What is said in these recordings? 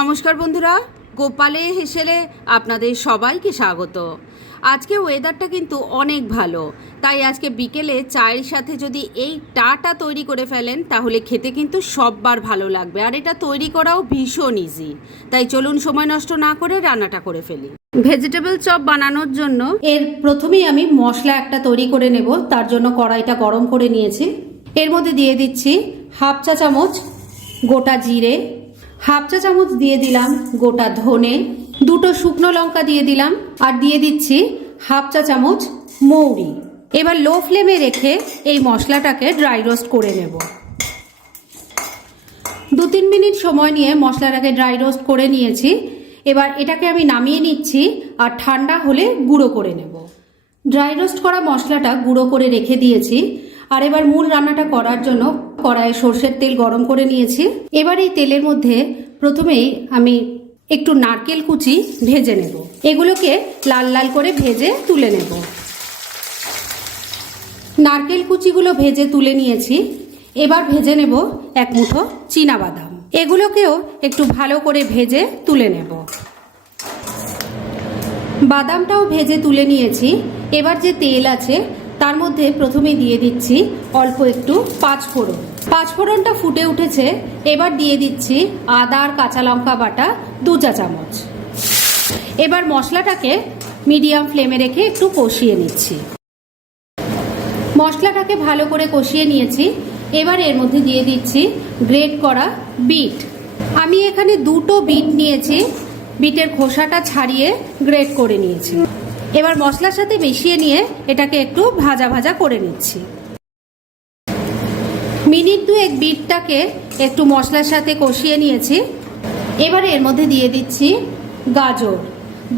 নমস্কার বন্ধুরা, গোপালে হেসেলে আপনাদের সবাইকে স্বাগত। আজকে ওয়েদারটা কিন্তু অনেক ভালো, তাই আজকে বিকেলে চায়ের সাথে যদি এই টাটা তৈরি করে ফেলেন, তাহলে খেতে কিন্তু সববার ভালো লাগবে। আর এটা তৈরি করাও ভীষণ ইজি তাই চলুন সময় নষ্ট না করে রান্নাটা করে ফেলি। ভেজিটেবল চপ বানানোর জন্য এর প্রথমেই আমি মশলা একটা তৈরি করে নেব, তার জন্য কড়াইটা গরম করে নিয়েছি। এর মধ্যে দিয়ে দিচ্ছি হাফ চা চামচ গোটা জিরে হাফ চা চামচ দিয়ে দিলাম গোটা ধনে, দুটো শুকনো লঙ্কা দিয়ে দিলাম, আর দিয়ে দিচ্ছি হাফ চা চামচ মৌরি। এবার লো ফ্লেমে রেখে এই মশলাটাকে ড্রাই রোস্ট করে নেব। দু তিন মিনিট সময় নিয়ে মশলাটাকে ড্রাই রোস্ট করে নিয়েছি। এবার এটাকে আমি নামিয়ে নিচ্ছি আর ঠান্ডা হলে গুঁড়ো করে নেব। ড্রাই রোস্ট করা মশলাটা গুঁড়ো করে রেখে দিয়েছি। আর এবার মূল রান্নাটা করার জন্য কড়াইয়ে সর্ষের তেল গরম করে নিয়েছি। এবার এই তেলের মধ্যে প্রথমেই আমি একটু নারকেল কুচি ভেজে নেব। এগুলোকে লাল লাল করে ভেজে তুলে নেব। নারকেল কুচিগুলো ভেজে তুলে নিয়েছি। এবার ভেজে নেব এক মুঠো বাদাম এগুলোকেও একটু ভালো করে ভেজে তুলে নেব। বাদামটাও ভেজে তুলে নিয়েছি। এবার যে তেল আছে, তার মধ্যে প্রথমে দিয়ে দিচ্ছি অল্প একটু পাঁচফোড়ন। পাঁচফোড়নটা ফুটে উঠেছে। এবার দিয়ে দিচ্ছি আদা আর কাঁচা লঙ্কা বাটা, দু চা চামচ। এবার মশলাটাকে মিডিয়াম ফ্লেমে রেখে একটু কষিয়ে নিচ্ছি। মশলাটাকে ভালো করে কষিয়ে নিয়েছি। এবার এর মধ্যে দিয়ে দিচ্ছি গ্রেট করা বিট। আমি এখানে দুটো বিট নিয়েছি। বিটের খোসাটা ছাড়িয়ে গ্রেট করে নিয়েছি। এবার মশলার সাথে মিশিয়ে নিয়ে এটাকে একটু ভাজা ভাজা করে নিচ্ছি। মিনিট দুয়েক বিটটাকে একটু মশলার সাথে কষিয়ে নিয়েছি। এবার এর মধ্যে দিয়ে দিচ্ছি গাজর।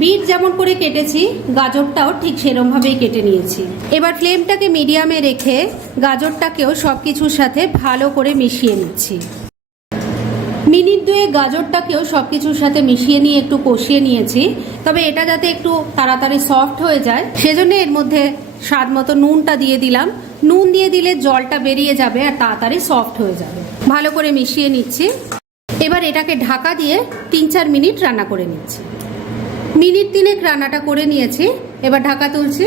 বিট যেমন করে কেটেছি, গাজরটাও ঠিক সেরমভাবেই কেটে নিয়েছি। এবার ফ্লেমটাকে মিডিয়ামে রেখে গাজরটাকেও সব কিছুর সাথে ভালো করে মিশিয়ে নিচ্ছি। মিনিট দুয়ে গাজরটাকেও সব কিছুর সাথে মিশিয়ে নিয়ে একটু কষিয়ে নিয়েছি। তবে এটা যাতে একটু তাড়াতাড়ি সফট হয়ে যায়, সেজন্য এর মধ্যে স্বাদ মতো নুনটা দিয়ে দিলাম। নুন দিয়ে দিলে জলটা বেরিয়ে যাবে আর তাড়াতাড়ি সফট হয়ে যাবে। ভালো করে মিশিয়ে নিচ্ছি। এবার এটাকে ঢাকা দিয়ে তিন চার মিনিট রান্না করে নিচ্ছি। মিনিট তিনেক রান্নাটা করে নিয়েছি। এবার ঢাকা তুলছি।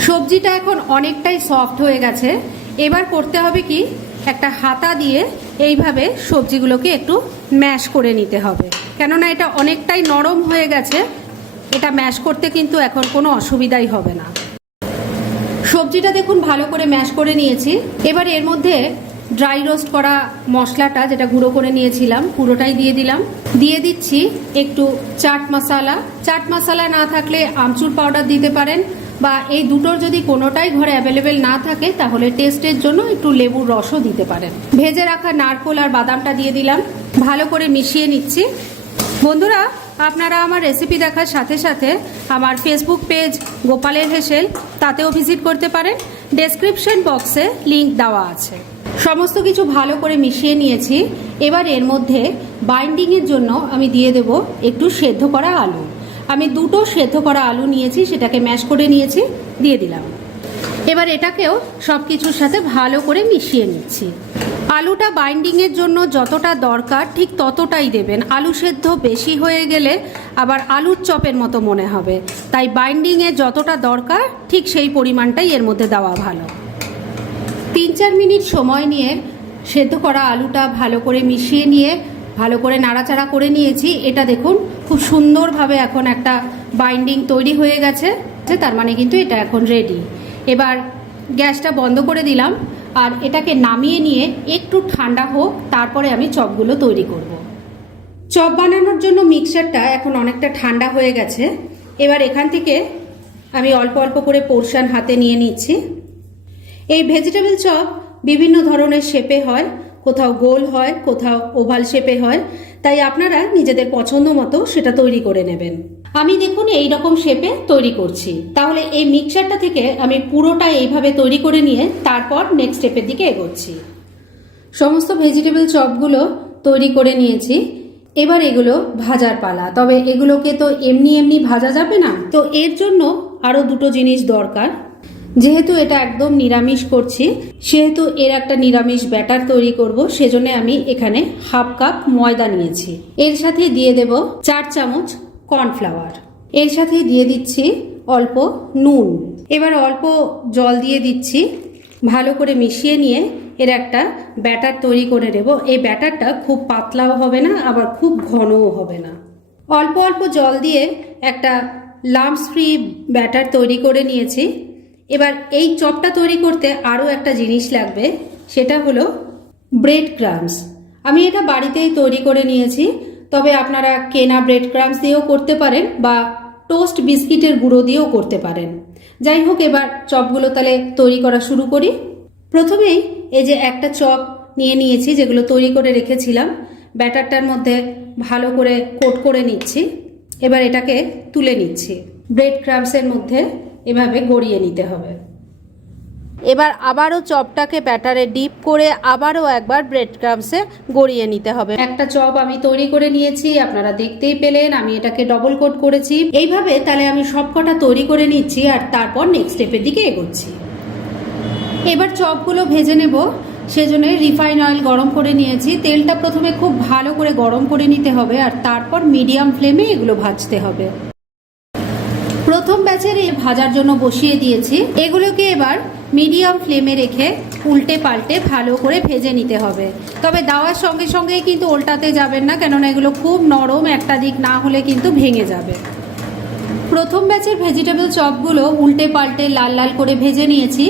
সবজিটা এখন অনেকটাই সফট হয়ে গেছে। এবার করতে হবে কি? একটা হাতা দিয়ে এইভাবে সবজিগুলোকে একটু ম্যাশ করে নিতে হবে। কেননা এটা অনেকটাই নরম হয়ে গেছে। এটা ম্যাশ করতে কিন্তু এখন কোনো অসুবিধাই হবে না। সবজিটা দেখুন ভালো করে ম্যাশ করে নিয়েছি। এবার এর মধ্যে ড্রাই রোস্ট করা মশলাটা যেটা গুঁড়ো করে নিয়েছিলাম, পুরোটাই দিয়ে দিলাম। দিয়ে দিচ্ছি একটু চাট মশালা। চাট মশালা না থাকলে আমচুর পাউডার দিতে পারেন বা এই দুটোর যদি কোনোটাই ঘরে অ্যাভেলেবেল না থাকে, তাহলে টেস্টের জন্য একটু লেবুর রসও দিতে পারেন। ভেজে রাখা নারকোল আর বাদামটা দিয়ে দিলাম। ভালো করে মিশিয়ে নিচ্ছি। বন্ধুরা, আপনারা আমার রেসিপি দেখার সাথে সাথে আমার ফেসবুক পেজ গোপালের হেসেল তাতেও ভিজিট করতে পারেন। ডেসক্রিপশন বক্সে লিংক দেওয়া আছে। সমস্ত কিছু ভালো করে মিশিয়ে নিয়েছি। এবার এর মধ্যে বাইন্ডিংয়ের জন্য আমি দিয়ে দেব একটু সেদ্ধ করা আলু। আমি দুটো সেদ্ধ করা আলু নিয়েছি, সেটাকে ম্যাশ করে নিয়েছি, দিয়ে দিলাম। এবার এটাকেও সব কিছুর সাথে ভালো করে মিশিয়ে নিচ্ছি। আলুটা বাইন্ডিংয়ের জন্য যতটা দরকার ঠিক ততটাই দেবেন। আলু সেদ্ধ বেশি হয়ে গেলে আবার আলুর চপের মতো মনে হবে। তাই বাইন্ডিংয়ে যতটা দরকার ঠিক সেই পরিমাণটাই এর মধ্যে দেওয়া ভালো। তিন চার মিনিট সময় নিয়ে সেদ্ধ করা আলুটা ভালো করে মিশিয়ে নিয়ে ভালো করে নাড়াচাড়া করে নিয়েছি। এটা দেখুন খুব সুন্দরভাবে এখন একটা বাইন্ডিং তৈরি হয়ে গেছে। তার মানে কিন্তু এটা এখন রেডি এবার গ্যাসটা বন্ধ করে দিলাম। আর এটাকে নামিয়ে নিয়ে একটু ঠান্ডা হোক, তারপরে আমি চপগুলো তৈরি করব। চপ বানানোর জন্য মিক্সারটা এখন অনেকটা ঠান্ডা হয়ে গেছে। এবার এখান থেকে আমি অল্প অল্প করে পোর্শন হাতে নিয়ে নিচ্ছি। এই ভেজিটেবল চপ বিভিন্ন ধরনের শেপে হয়, কোথাও গোল হয়, কোথাও ওভাল শেপে হয়, তাই আপনারা নিজেদের পছন্দ মতো সেটা তৈরি করে নেবেন। আমি দেখুন এই রকম শেপে তৈরি করছি। তাহলে এই মিক্সারটা থেকে আমি পুরোটা এইভাবে তৈরি করে নিয়ে তারপর নেক্সট স্টেপের দিকে এগোচ্ছি। সমস্ত ভেজিটেবল চপগুলো তৈরি করে নিয়েছি। এবার এগুলো ভাজার পালা। তবে এগুলোকে তো এমনি এমনি ভাজা যাবে না। তো এর জন্য আরও দুটো জিনিস দরকার। যেহেতু এটা একদম নিরামিষ করছি, সেহেতু এর একটা নিরামিষ ব্যাটার তৈরি করব, সেজন্য আমি এখানে হাফ কাপ ময়দা নিয়েছি। এর সাথে দিয়ে দেব চার চামচ কর্নফ্লাওয়ার। এর সাথে দিয়ে দিচ্ছি অল্প নুন। এবার অল্প জল দিয়ে দিচ্ছি। ভালো করে মিশিয়ে নিয়ে এর একটা ব্যাটার তৈরি করে নেব। এই ব্যাটারটা খুব পাতলাও হবে না, আবার খুব ঘনও হবে না। অল্প অল্প জল দিয়ে একটা লাম্পস ফ্রি ব্যাটার তৈরি করে নিয়েছি। এবার এই চপটা তৈরি করতে আরও একটা জিনিস লাগবে, সেটা হলো ব্রেড ক্রামস। আমি এটা বাড়িতেই তৈরি করে নিয়েছি। তবে আপনারা কেনা ব্রেড ক্রামস দিয়েও করতে পারেন বা টোস্ট বিস্কিটের গুঁড়ো দিয়েও করতে পারেন। যাই হোক, এবার চপগুলো তাহলে তৈরি করা শুরু করি। প্রথমেই এই যে একটা চপ নিয়ে নিয়েছি, যেগুলো তৈরি করে রেখেছিলাম, ব্যাটারটার মধ্যে ভালো করে কোট করে নিচ্ছি। এবার এটাকে তুলে নিচ্ছি। ব্রেড ক্রামসের মধ্যে এভাবে গড়িয়ে নিতে হবে। এবার আবারও চপটাকে ব্যাটারে ডিপ করে আবারও একবার ব্রেড ক্রামসে গড়িয়ে নিতে হবে। একটা চপ আমি তৈরি করে নিয়েছি, আপনারা দেখতেই পেলেন, আমি এটাকে ডবল কোট করেছি। এইভাবে তাহলে আমি সবকটা তৈরি করে নিচ্ছি আর তারপর নেক্সট স্টেপের দিকে এগোচ্ছি। এবার চপগুলো ভেজে নেব সেজন্য রিফাইন অয়েল গরম করে নিয়েছি। তেলটা প্রথমে খুব ভালো করে গরম করে নিতে হবে আর তারপর মিডিয়াম ফ্লেমে এগুলো ভাজতে হবে। প্রথম ব্যাচের ভাজার জন্য বসিয়ে দিয়েছি। এগুলোকে এবার মিডিয়াম ফ্লেমে রেখে উল্টে পাল্টে ভালো করে ভেজে নিতে হবে। তবে দেওয়ার সঙ্গে সঙ্গেই কিন্তু উল্টাতে যাবেন না, কেননা এগুলো খুব নরম একটা দিক, না হলে কিন্তু ভেঙে যাবে। প্রথম ব্যাচের ভেজিটেবল চপগুলো উল্টে পাল্টে লাল লাল করে ভেজে নিয়েছি।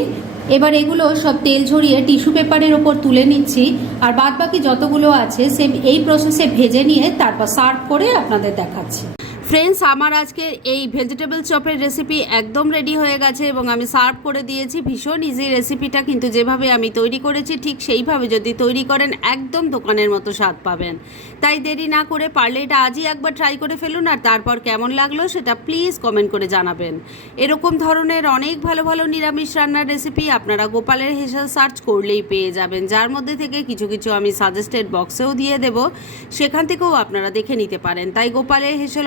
এবার এগুলো সব তেল ঝরিয়ে টিস্যু পেপারের ওপর তুলে নিচ্ছি। আর বাদ বাকি যতগুলো আছে সেম এই প্রসেসে ভেজে নিয়ে তারপর সার্ভ করে আপনাদের দেখাচ্ছি। ফ্রেন্ডস আমার আজকে এই ভেজিটেবল চপের রেসিপি একদম রেডি হয়ে গেছে এবং আমি সার্ভ করে দিয়েছি। ভীষণ ইজি রেসিপিটা কিন্তু যেভাবে আমি তৈরি করেছি, ঠিক সেইভাবে যদি তৈরি করেন, একদম দোকানের মতো স্বাদ পাবেন। তাই দেরি না করে পারলে এটা আজই একবার ট্রাই করে ফেলুন আর তারপর কেমন লাগল সেটা প্লিজ কমেন্ট করে জানাবেন। এরকম ধরনের অনেক ভালো ভালো নিরামিষ রান্নার রেসিপি আপনারা গোপালের হেসেল সার্চ করলেই পেয়ে যাবেন। যার মধ্যে থেকে কিছু কিছু আমি সাজেস্টেড বক্সেও দিয়ে দেব। সেখান থেকেও আপনারা দেখে নিতে পারেন। তাই গোপালের হেসেল